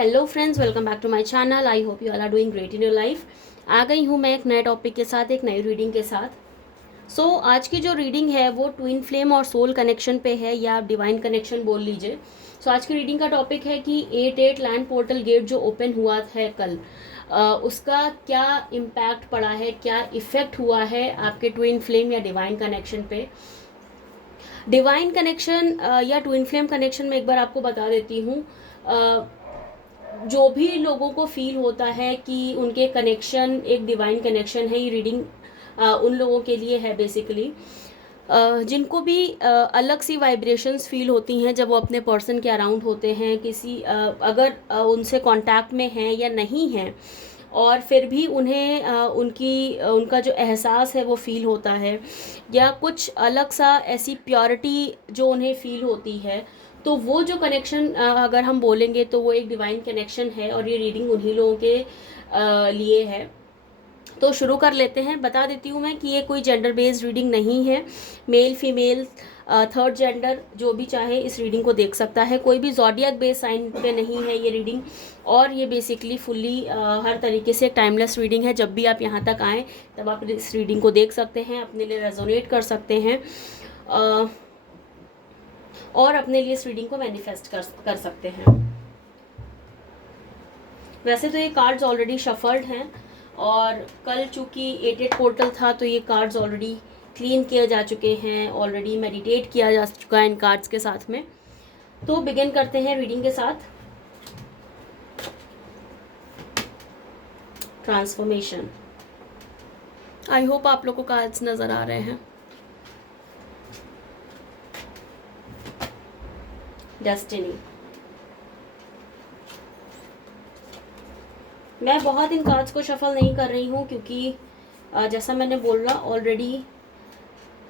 Hello friends, welcome back to my channel. I hope you all are doing great in your life. आ गई हूँ मैं एक नए टॉपिक के साथ, एक नई रीडिंग के साथ। आज की जो रीडिंग है वो ट्विन फ्लेम और सोल कनेक्शन पे है, या आप डिवाइन कनेक्शन बोल लीजिए। आज की रीडिंग का टॉपिक है कि 8-8 लैंड पोर्टल गेट जो ओपन हुआ है कल, उसका क्या इम्पैक्ट पड़ा है, क्या इफेक्ट हुआ है आपके ट्विन फ्लेम या डिवाइन कनेक्शन पे। डिवाइन कनेक्शन या ट्विन फ्लेम कनेक्शन में एक बार आपको बता देती हूँ, जो भी लोगों को फील होता है कि उनके कनेक्शन एक डिवाइन कनेक्शन है, ये रीडिंग उन लोगों के लिए है बेसिकली। जिनको भी अलग सी वाइब्रेशंस फील होती हैं जब वो अपने पर्सन के अराउंड होते हैं, किसी अगर उनसे कांटेक्ट में हैं या नहीं हैं, और फिर भी उन्हें उनका जो एहसास है वो फील होता है, या कुछ अलग सा ऐसी प्योरिटी जो उन्हें फील होती है, तो वो जो कनेक्शन अगर हम बोलेंगे तो वो एक डिवाइन कनेक्शन है, और ये रीडिंग उन्हीं लोगों के लिए है। तो शुरू कर लेते हैं। बता देती हूँ मैं कि ये कोई जेंडर बेस्ड रीडिंग नहीं है। मेल फीमेल थर्ड जेंडर जो भी चाहे इस रीडिंग को देख सकता है। कोई भी जॉडियक बेस्ड साइन पे नहीं है ये रीडिंग, और ये बेसिकली फुल्ली हर तरीके से टाइमलेस रीडिंग है। जब भी आप यहाँ तक आएँ तब आप इस रीडिंग को देख सकते हैं, अपने लिए रेजोनेट कर सकते हैं, और अपने लिए इस रीडिंग को मैनिफेस्ट कर सकते हैं। वैसे तो ये कार्ड्स ऑलरेडी शफल्ड हैं, और कल चूँकि 8-8 पोर्टल था तो ये कार्ड्स ऑलरेडी क्लीन किए जा चुके हैं, ऑलरेडी मेडिटेट किया जा चुका है इन कार्ड्स के साथ में। तो बिगिन करते हैं रीडिंग के साथ। ट्रांसफॉर्मेशन। आई होप आप लोग को कार्ड्स नज़र आ रहे हैं। डेस्टिनी। मैं बहुत इन कार्ड्स को शफल नहीं कर रही हूँ, क्योंकि जैसा मैंने बोला already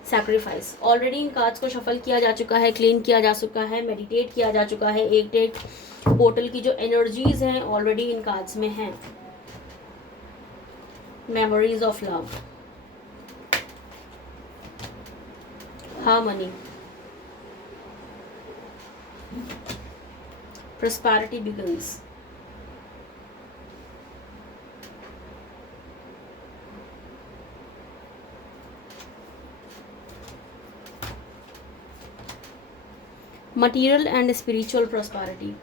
sacrifice, already in cards को शफल किया जा चुका है, क्लीन किया जा चुका है, मेडिटेट किया जा चुका है। 8-8 पोर्टल की जो एनर्जीज हैं ऑलरेडी इन कार्ड्स में हैं। Memories of love, harmony, prosperity begins, material and spiritual prosperity,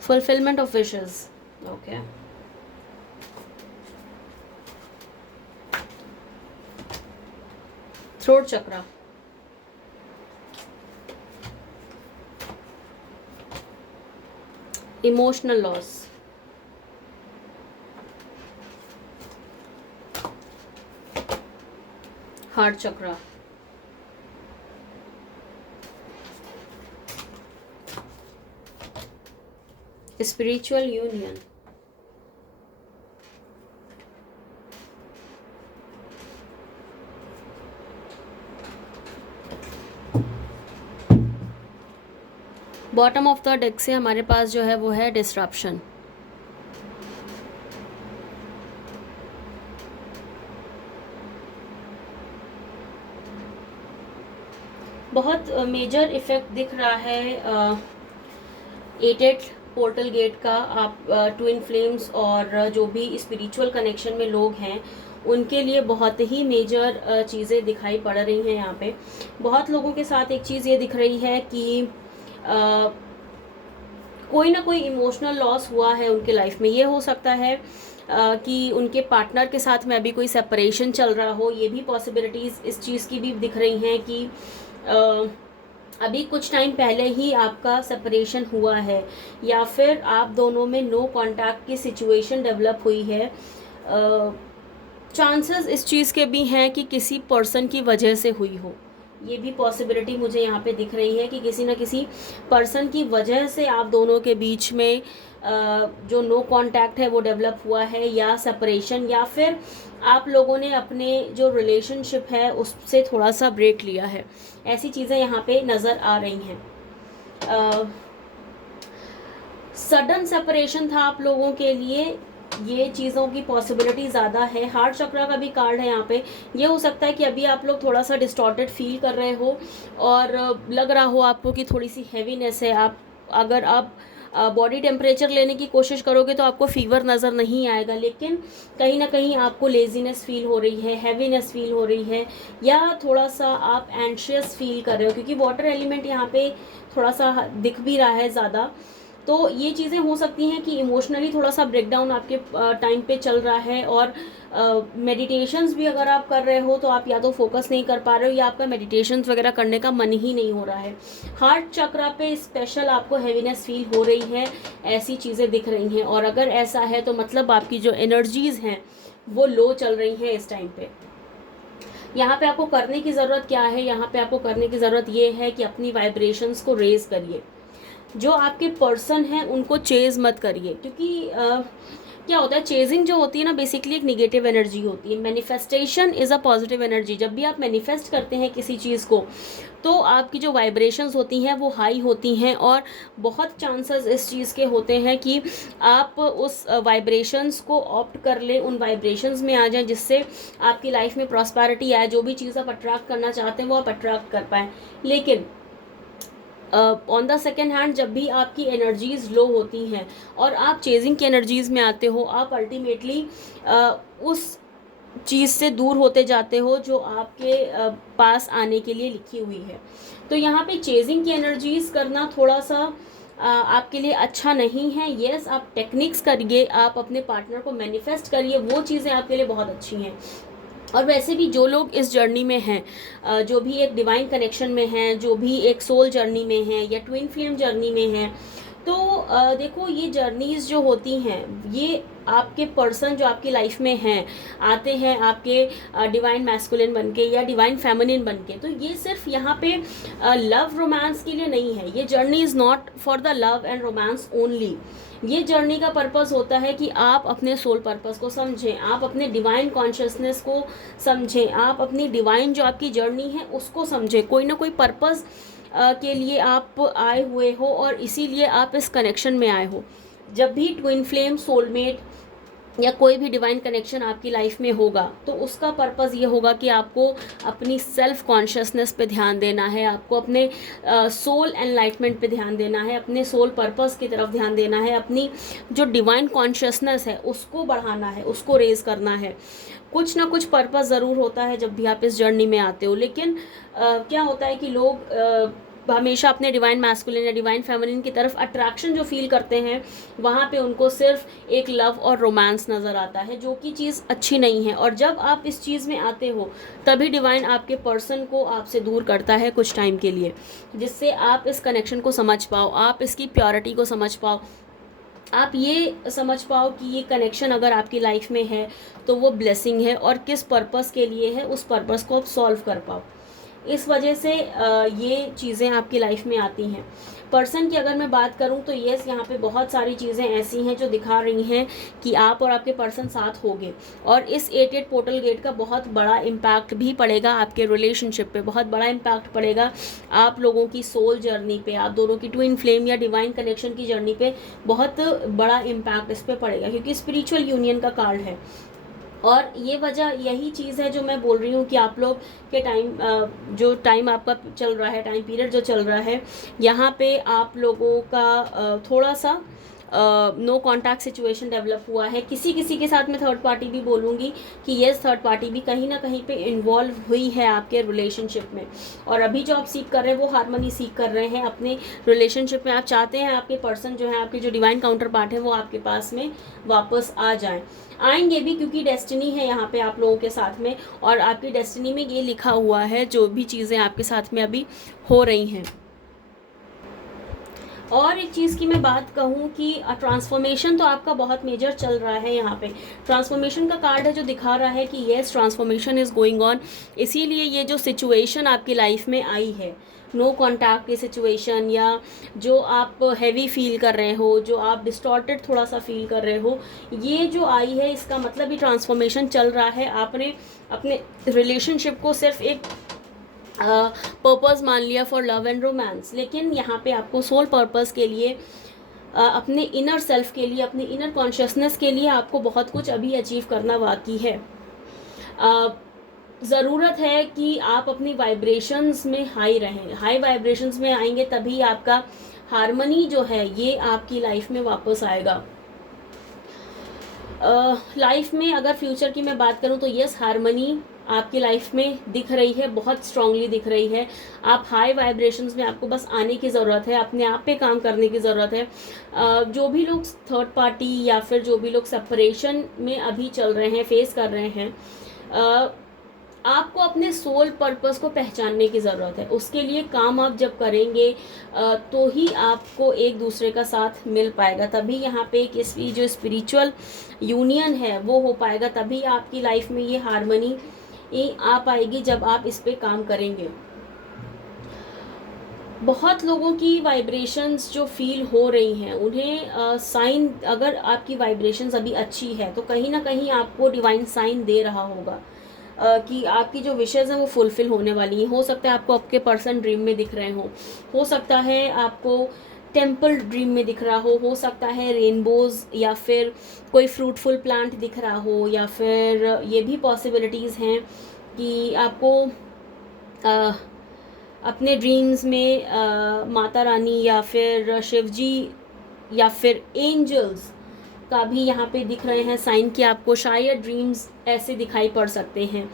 fulfillment of wishes. Okay. Throat chakra, emotional loss, heart chakra, spiritual union, bottom of the deck से हमारे पास जो है वो है डिस्ट्रप्शन। बहुत मेजर इफेक्ट दिख रहा है 8-8 पोर्टल गेट का। आप ट्विन फ्लेम्स और जो भी स्पिरिचुअल कनेक्शन में लोग हैं उनके लिए बहुत ही मेजर चीज़ें दिखाई पड़ रही हैं यहाँ पे। बहुत लोगों के साथ एक चीज़ ये दिख रही है कि कोई ना कोई इमोशनल लॉस हुआ है उनके लाइफ में। ये हो सकता है कि उनके पार्टनर के साथ में अभी कोई सेपरेशन चल रहा हो। ये भी पॉसिबिलिटीज़ इस चीज़ की भी दिख रही हैं कि अभी कुछ टाइम पहले ही आपका सेपरेशन हुआ है, या फिर आप दोनों में नो कांटेक्ट की सिचुएशन डेवलप हुई है। चांसेस इस चीज़ के भी हैं कि किसी पर्सन की वजह से हुई हो। ये भी पॉसिबिलिटी मुझे यहाँ पे दिख रही है कि किसी न किसी पर्सन की वजह से आप दोनों के बीच में जो नो कांटेक्ट है वो डेवलप हुआ है, या सेपरेशन, या फिर आप लोगों ने अपने जो रिलेशनशिप है उससे थोड़ा सा ब्रेक लिया है। ऐसी चीज़ें यहाँ पे नज़र आ रही हैं। सडन सेपरेशन था आप लोगों के लिए, ये चीज़ों की पॉसिबिलिटी ज़्यादा है। हार्ट चक्रा का भी कार्ड है यहाँ पे। ये हो सकता है कि अभी आप लोग थोड़ा सा डिस्टॉर्टेड फील कर रहे हो और लग रहा हो आपको कि थोड़ी सी हैवीनेस है। अगर आप बॉडी टेम्परेचर लेने की कोशिश करोगे तो आपको फीवर नज़र नहीं आएगा, लेकिन कहीं ना कहीं आपको लेजीनेस फील हो रही है, हैवीनेस फील हो रही है, या थोड़ा सा आप एंशियस फील कर रहे हो, क्योंकि वाटर एलिमेंट यहाँ पे थोड़ा सा दिख भी रहा है ज़्यादा। तो ये चीज़ें हो सकती हैं कि इमोशनली थोड़ा सा ब्रेकडाउन आपके टाइम पे चल रहा है। और मेडिटेशंस भी अगर आप कर रहे हो तो आप या तो फोकस नहीं कर पा रहे हो या आपका मेडिटेशंस वगैरह करने का मन ही नहीं हो रहा है। हार्ट चक्रा पे स्पेशल आपको हैवीनेस फील हो रही है, ऐसी चीज़ें दिख रही हैं। और अगर ऐसा है तो मतलब आपकी जो एनर्जीज़ हैं वो लो चल रही हैं इस टाइम पे। यहाँ पे आपको करने की ज़रूरत क्या है? यहाँ पे आपको करने की ज़रूरत ये है कि अपनी वाइब्रेशंस को रेज करिए। जो आपके पर्सन हैं उनको चेज़ मत करिए, क्योंकि क्या होता है, चेजिंग जो होती है ना, बेसिकली एक निगेटिव एनर्जी होती है। Manifestation is a positive energy. जब भी आप मैनिफेस्ट करते हैं किसी चीज़ को तो आपकी जो वाइब्रेशंस होती हैं वो हाई होती हैं, और बहुत चांसेस इस चीज़ के होते हैं कि आप उस वाइब्रेशंस को ऑप्ट कर लें, उन वाइब्रेशंस में आ जाएं, जिससे आपकी लाइफ में प्रॉस्पेरिटी आए। जो भी चीज़ आप अट्रैक्ट करना चाहते हैं वो आप अट्रैक्ट कर पाएँ। लेकिन ऑन द सेकेंड हैंड, जब भी आपकी एनर्जीज़ लो होती हैं और आप चेजिंग की एनर्जीज़ में आते हो, आप अल्टीमेटली उस चीज़ से दूर होते जाते हो जो आपके पास आने के लिए लिखी हुई है। तो यहाँ पे चेजिंग की एनर्जीज़ करना थोड़ा सा आपके लिए अच्छा नहीं है। येस, आप टेक्निक्स करिए, आप अपने पार्टनर को मैनिफेस्ट करिए, वो चीज़ें आपके लिए बहुत अच्छी हैं। और वैसे भी जो लोग इस जर्नी में हैं, जो भी एक डिवाइन कनेक्शन में हैं, जो भी एक सोल जर्नी में हैं या ट्विन फ्लेम जर्नी में हैं, तो देखो, ये जर्नीज़ जो होती हैं, ये आपके पर्सन जो आपकी लाइफ में हैं आते हैं आपके डिवाइन मैस्कुलिन बन के या डिवाइन फेमिनिन बन के। तो ये सिर्फ यहाँ पे लव रोमांस के लिए नहीं है। ये journey is not for the love and romance only. ये जर्नी का पर्पस होता है कि आप अपने सोल पर्पस को समझें, आप अपने डिवाइन कॉन्शियसनेस को समझें, आप अपनी डिवाइन जो आपकी जर्नी है उसको समझें। कोई ना कोई पर्पस के लिए आप आए हुए हो और इसीलिए आप इस कनेक्शन में आए हो। जब भी ट्विन फ्लेम, सोलमेट या कोई भी डिवाइन कनेक्शन आपकी लाइफ में होगा तो उसका पर्पस ये होगा कि आपको अपनी सेल्फ कॉन्शियसनेस पे ध्यान देना है, आपको अपने सोल एनलाइटमेंट पे ध्यान देना है, अपने सोल पर्पस की तरफ ध्यान देना है, अपनी जो डिवाइन कॉन्शियसनेस है उसको बढ़ाना है, उसको रेज करना है। कुछ ना कुछ पर्पस ज़रूर होता है जब भी आप इस जर्नी में आते हो। लेकिन क्या होता है कि लोग हमेशा अपने डिवाइन मैस्कुलिन या डिवाइन फेमिनिन की तरफ अट्रैक्शन जो फील करते हैं, वहाँ पे उनको सिर्फ एक लव और रोमांस नज़र आता है, जो कि चीज़ अच्छी नहीं है। और जब आप इस चीज़ में आते हो तभी डिवाइन आपके पर्सन को आपसे दूर करता है कुछ टाइम के लिए, जिससे आप इस कनेक्शन को समझ पाओ, आप इसकी प्योरिटी को समझ पाओ, आप ये समझ पाओ कि ये कनेक्शन अगर आपकी लाइफ में है तो वो ब्लेसिंग है, और किस पर्पस के लिए है उस पर्पस को आप सॉल्व कर पाओ। इस वजह से ये चीज़ें आपकी लाइफ में आती हैं। पर्सन की अगर मैं बात करूं तो येस, यहाँ पे बहुत सारी चीज़ें ऐसी हैं जो दिखा रही हैं कि आप और आपके पर्सन साथ होंगे, और इस 88 पोर्टल गेट का बहुत बड़ा इम्पैक्ट भी पड़ेगा आपके रिलेशनशिप पे, बहुत बड़ा इम्पैक्ट पड़ेगा आप लोगों की सोल जर्नी पे, आप दोनों की ट्विन फ्लेम या डिवाइन कनेक्शन की जर्नी पे बहुत बड़ा इम्पैक्ट इस पर पड़ेगा, क्योंकि स्पिरिचुअल यूनियन का कार्ड है। और ये वजह, यही चीज़ है जो मैं बोल रही हूँ कि आप लोग के जो टाइम आपका चल रहा है, टाइम पीरियड जो चल रहा है, यहाँ पे आप लोगों का थोड़ा सा नो कॉन्टैक्ट सिचुएशन डेवलप हुआ है। किसी किसी के साथ मैं थर्ड पार्टी भी बोलूँगी कि येस, थर्ड पार्टी भी कहीं ना कहीं पे इन्वॉल्व हुई है आपके रिलेशनशिप में। और अभी जो आप सीख कर रहे हैं वो हार्मनी सीख कर रहे हैं अपने रिलेशनशिप में। आप चाहते हैं आपके पर्सन जो है, आपके जो डिवाइन काउंटर पार्ट है, वो आपके पास में वापस आ जाएं, आएंगे भी, क्योंकि डेस्टिनी है यहाँ पे आप लोगों के साथ में, और आपकी डेस्टिनी में ये लिखा हुआ है जो भी चीज़ें आपके साथ में अभी हो रही हैं। और एक चीज़ की मैं बात कहूँ कि ट्रांसफॉर्मेशन तो आपका बहुत मेजर चल रहा है। यहाँ पे ट्रांसफॉर्मेशन का कार्ड है जो दिखा रहा है कि yes, transformation is going on. इसीलिए ये जो सिचुएशन आपकी लाइफ में आई है, नो कॉन्टैक्ट की सिचुएशन, या जो आप हैवी फील कर रहे हो, जो आप डिस्टॉर्टेड थोड़ा सा फील कर रहे हो, ये जो आई है इसका मतलब ही ट्रांसफॉर्मेशन चल रहा है। आपने अपने रिलेशनशिप को सिर्फ एक पर्पस मान लिया फॉर लव एंड रोमांस, लेकिन यहाँ पे आपको सोल पर्पस के लिए अपने इनर सेल्फ के लिए, अपने इनर कॉन्शियसनेस के लिए आपको बहुत कुछ अभी अचीव करना बाकी है। ज़रूरत है कि आप अपनी वाइब्रेशंस में हाई रहें। हाई वाइब्रेशंस में आएंगे तभी आपका हार्मनी जो है ये आपकी लाइफ में वापस आएगा। लाइफ में अगर फ्यूचर की मैं बात करूं तो यस, हार्मनी आपकी लाइफ में दिख रही है, बहुत स्ट्रांगली दिख रही है। आप हाई वाइब्रेशंस में, आपको बस आने की ज़रूरत है, अपने आप पे काम करने की ज़रूरत है। जो भी लोग थर्ड पार्टी या फिर जो भी लोग सेपरेशन में अभी चल रहे हैं, फेस कर रहे हैं, आपको अपने सोल पर्पस को पहचानने की ज़रूरत है। उसके लिए काम आप जब करेंगे तो ही आपको एक दूसरे का साथ मिल पाएगा, तभी यहाँ पे किसी जो स्पिरिचुअल यूनियन है वो हो पाएगा, तभी आपकी लाइफ में ये हार्मनी आ पाएगी जब आप इस पे काम करेंगे। बहुत लोगों की वाइब्रेशंस जो फील हो रही हैं उन्हें साइन, अगर आपकी वाइब्रेशंस अभी अच्छी है तो कहीं ना कहीं आपको डिवाइन साइन दे रहा होगा कि आपकी जो विशेज़ हैं वो फुलफिल होने वाली हैं। हो सकता है आपको आपके पर्सन ड्रीम में दिख रहे हो सकता है आपको टेम्पल ड्रीम में दिख रहा हो सकता है रेनबोज या फिर कोई फ्रूटफुल प्लांट दिख रहा हो, या फिर ये भी पॉसिबिलिटीज़ हैं कि आपको अपने ड्रीम्स में माता रानी या फिर शिव जी या फिर एंजल्स का भी यहाँ पे दिख रहे हैं साइन कि आपको शायद ड्रीम्स ऐसे दिखाई पड़ सकते हैं।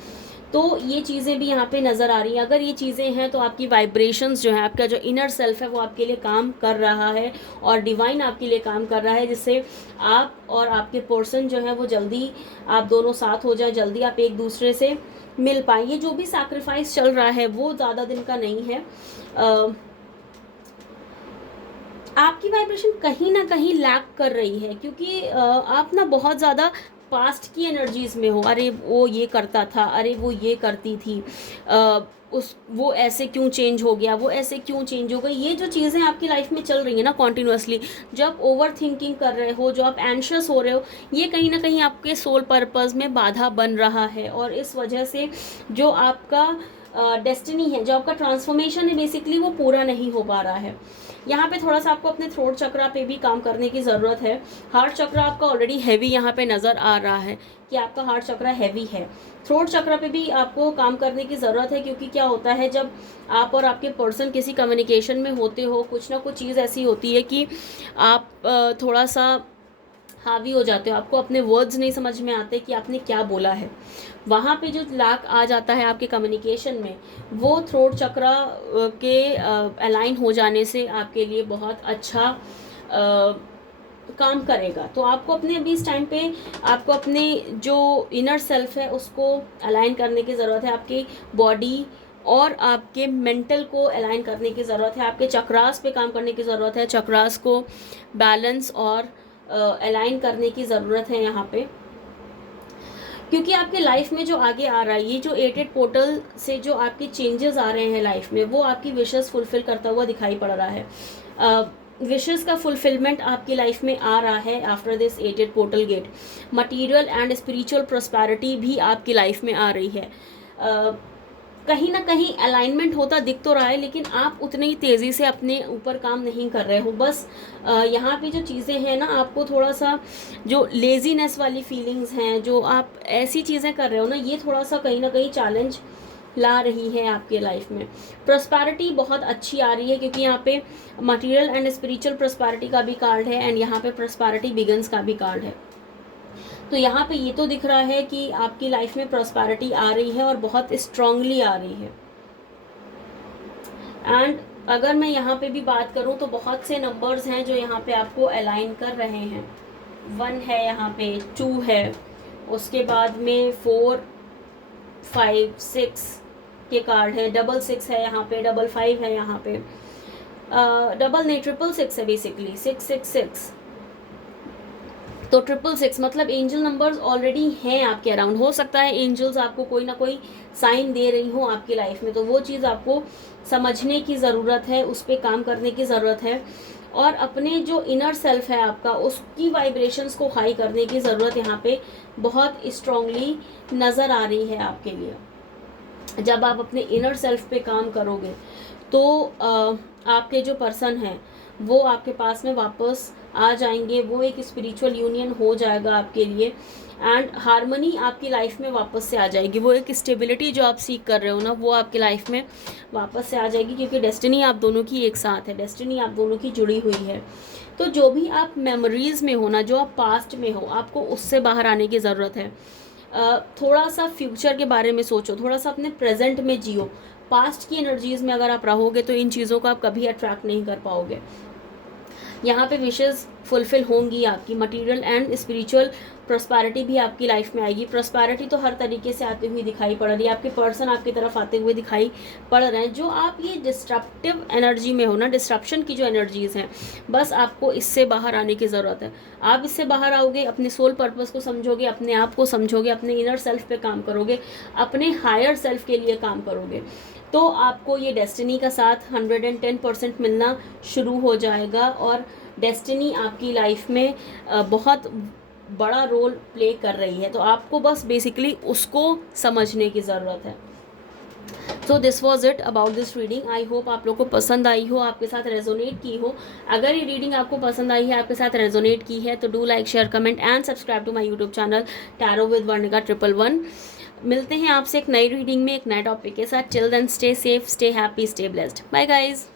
तो ये चीज़ें भी यहाँ पे नज़र आ रही हैं। अगर ये चीज़ें हैं तो आपकी वाइब्रेशंस जो है, आपका जो इनर सेल्फ है वो आपके लिए काम कर रहा है और डिवाइन आपके लिए काम कर रहा है, जिससे आप और आपके पर्सन जो है वो जल्दी आप दोनों साथ हो जाए, जल्दी आप एक दूसरे से मिल पाए। ये जो भी सैक्रिफाइस चल रहा है वो ज़्यादा दिन का नहीं है। आपकी वाइब्रेशन कहीं ना कहीं लैक कर रही है, क्योंकि आप ना बहुत ज़्यादा पास्ट की एनर्जीज में हो। अरे वो ये करता था, अरे वो ये करती थी, वो ऐसे क्यों चेंज हो गया, वो ऐसे क्यों चेंज हो गई। ये जो चीज़ें आपकी लाइफ में चल रही है ना कॉन्टिन्यूसली, जो आप ओवर थिंकिंग कर रहे हो, जो आप एंशियस हो रहे हो, ये कहीं ना कहीं आपके सोल पर्पस में बाधा बन रहा है। और इस वजह से जो आपका डेस्टिनी है, जो आपका ट्रांसफॉर्मेशन है, बेसिकली वो पूरा नहीं हो पा रहा है। यहाँ पे थोड़ा सा आपको अपने थ्रोट चक्रा पे भी काम करने की ज़रूरत है। हार्ट चक्रा आपका ऑलरेडी हैवी यहाँ पे नज़र आ रहा है कि आपका हार्ट चक्रा हैवी है। थ्रोट चक्रा पे भी आपको काम करने की ज़रूरत है, क्योंकि क्या होता है जब आप और आपके पर्सन किसी कम्युनिकेशन में होते हो, कुछ ना कुछ चीज़ ऐसी होती है कि आप थोड़ा सा हावी हो जाते हो, आपको अपने वर्ड्स नहीं समझ में आते कि आपने क्या बोला है। वहाँ पे जो लाक आ जाता है आपके कम्युनिकेशन में, वो थ्रोट चक्रा के अलाइन हो जाने से आपके लिए बहुत अच्छा काम करेगा। तो आपको अपने अभी इस टाइम पे आपको अपने जो इनर सेल्फ है उसको अलाइन करने की ज़रूरत है। आपकी बॉडी और आपके मेंटल को अलाइन करने की ज़रूरत है। आपके चक्रास पे काम करने की ज़रूरत है। चक्रास को बैलेंस और अलाइन करने की ज़रूरत है यहाँ पे, क्योंकि आपके लाइफ में जो आगे आ रहा है, ये जो 8 पोर्टल से जो आपके चेंजेस आ रहे हैं लाइफ में, वो आपकी विशेस फुलफिल करता हुआ दिखाई पड़ रहा है। विशेस का फुलफिलमेंट आपकी लाइफ में आ रहा है after this 8 portal gate. Material and spiritual prosperity भी आपकी लाइफ में आ रही है। कहीं ना कहीं अलाइनमेंट होता दिख तो रहा है, लेकिन आप उतनी तेज़ी से अपने ऊपर काम नहीं कर रहे हो। बस यहाँ पे जो चीज़ें हैं ना, आपको थोड़ा सा जो लेजीनेस वाली फीलिंग्स हैं, जो आप ऐसी चीज़ें कर रहे हो ना, ये थोड़ा सा कहीं ना कहीं चैलेंज ला रही है आपके लाइफ में। प्रॉस्पेरिटी बहुत अच्छी आ रही है, क्योंकि यहाँ पे मटेरियल एंड स्पिरिचुअल प्रॉस्पेरिटी का भी कार्ड है एंड यहाँ पे प्रॉस्पेरिटी बिगन्स का भी कार्ड है। तो यहाँ पे ये तो दिख रहा है कि आपकी लाइफ में प्रॉस्पेरिटी आ रही है और बहुत स्ट्रांगली आ रही है। एंड अगर मैं यहाँ पे भी बात करूँ तो बहुत से नंबर्स हैं जो यहाँ पे आपको अलाइन कर रहे हैं। 1 है, यहाँ पे 2 है, उसके बाद में 4, 5, 6 के कार्ड है। 6 है यहाँ पे, 5 है यहाँ पे, डबल नहीं 6 है बेसिकली, 666। तो 666 मतलब एंजल नंबर्स ऑलरेडी हैं आपके अराउंड। हो सकता है एंजल्स आपको कोई ना कोई साइन दे रही हो आपकी लाइफ में, तो वो चीज़ आपको समझने की ज़रूरत है, उस पर काम करने की ज़रूरत है, और अपने जो इनर सेल्फ है आपका, उसकी वाइब्रेशंस को हाई करने की ज़रूरत यहाँ पे बहुत स्ट्रांगली नज़र आ रही है आपके लिए। जब आप अपने इनर सेल्फ पे काम करोगे तो आपके जो पर्सन हैं वो आपके पास में वापस आ जाएंगे, वो एक स्पिरिचुअल यूनियन हो जाएगा आपके लिए, एंड हारमनी आपकी लाइफ में वापस से आ जाएगी। वो एक स्टेबिलिटी जो आप सीख कर रहे हो ना, वो आपकी लाइफ में वापस से आ जाएगी, क्योंकि डेस्टिनी आप दोनों की एक साथ है, डेस्टिनी आप दोनों की जुड़ी हुई है। तो जो भी आप मेमोरीज में हो ना, जो आप पास्ट में हो, आपको उससे बाहर आने की ज़रूरत है। थोड़ा सा फ्यूचर के बारे में सोचो, थोड़ा सा अपने प्रेजेंट में जियो। पास्ट की एनर्जीज में अगर आप रहोगे तो इन चीज़ों को आप कभी अट्रैक्ट नहीं कर पाओगे। यहाँ पे विशेस फुलफिल होंगी आपकी, मटेरियल एंड स्पिरिचुअल प्रॉस्पेरिटी भी आपकी लाइफ में आएगी। प्रॉस्पेरिटी तो हर तरीके से आती हुई दिखाई पड़ रही है, आपके पर्सन आपकी तरफ आते हुए दिखाई पड़ रहे हैं। जो आप ये डिस्ट्रप्टिव एनर्जी में हो ना, डिस्ट्रप्शन की जो एनर्जीज हैं, बस आपको इससे बाहर आने की ज़रूरत है। आप इससे बाहर आओगे, अपने सोल पर्पस को समझोगे, अपने आप को समझोगे, अपने इनर सेल्फ पे काम करोगे, अपने हायर सेल्फ के लिए काम करोगे, तो आपको ये डेस्टिनी का साथ 110% मिलना शुरू हो जाएगा। और डेस्टिनी आपकी लाइफ में बहुत बड़ा रोल प्ले कर रही है, तो आपको बस बेसिकली उसको समझने की ज़रूरत है। So this was it about this reading. I hope आप लोग को पसंद आई हो, आपके साथ रेजोनेट की हो। अगर ये रीडिंग आपको पसंद आई है, आपके साथ रेजोनेट की है, तो do like, share, comment and subscribe to my YouTube channel tarot with Varnika 111। मिलते हैं आपसे एक नई रीडिंग में, एक नए टॉपिक के साथ। Till then stay safe, stay happy, stay blessed. Bye guys.